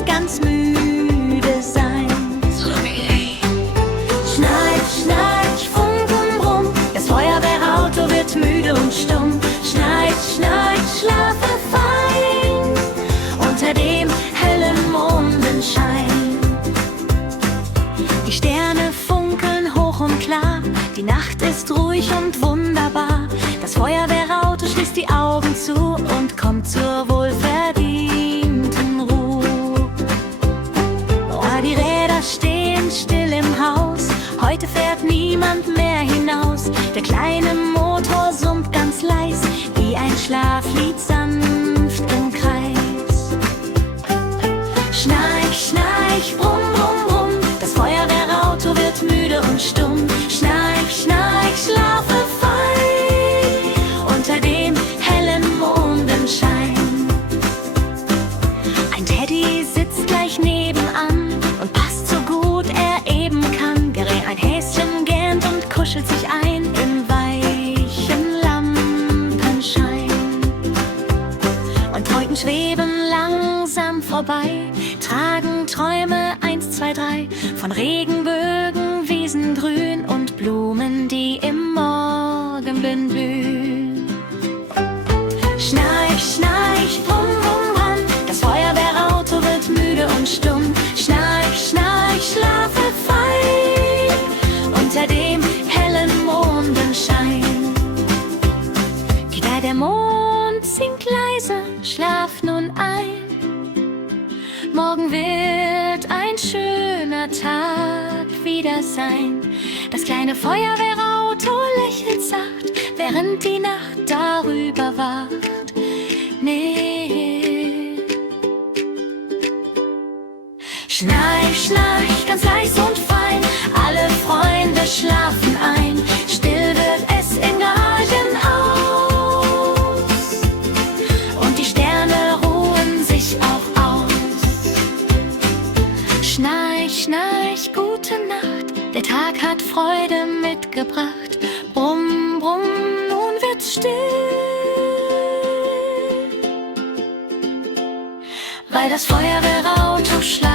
muss ganz müde sein. Schnarch, schnarch, Funk und Brumm, das Feuerwehrauto wird müde und stumm. Schnarch, schnarch, schlafe fein unter dem hellen Mondenschein. Die Sterne funkeln hoch und klar, die Nacht ist ruhig und wunderbar. Das Feuerwehrauto schließt die Augen zu und kommt zur wohlverdienten Ruhe. Ah, die Räder stehen still im Haus, heute fährt niemand mehr hinaus. Der kleine Motor summt ganz leis, wie ein Schlaflied sanft im Kreis. Schnarch, schnarch, brumm, brumm, brumm, das Feuerwehrauto wird müde und stumm. Schnarch, schnarch, schlafe fein unter dem hellen Mondenschein. Ein Teddy sitzt gleich nebenan und passt so gut er eben kann. Ein Häschen gähnt und kuschelt sich ein im weichen Lampenschein. Und Wolken schweben langsam vorbei, tragen Träume 1, 2, 3 von Regenbögen, Wiesen grün und Blumen, die im Morgenwind blühen. Schnarch, schnarch, brumm, brumm, brumm, das Feuerwehrauto wird müde und stumm. Schnarch, schnarch, schlafe fein unter dem hellen Mondenschein. Der Mond singt leise, schlaf nun ein. Morgen wird ein schöner Tag wieder sein. Das kleine Feuerwehrauto lächelt sacht, während die Nacht darüber wacht. Nee. Schnarch, schnarch, ganz leis und fein, alle Freunde schlafen ein. Still wird es in Garagen aus und die Sterne ruhen sich auch aus. Schnarch, schnarch, gute Nacht, der Tag hat Freude mitgebracht. Brumm, brumm, nun wird's still, weil das Feuerwehrauto schlaft.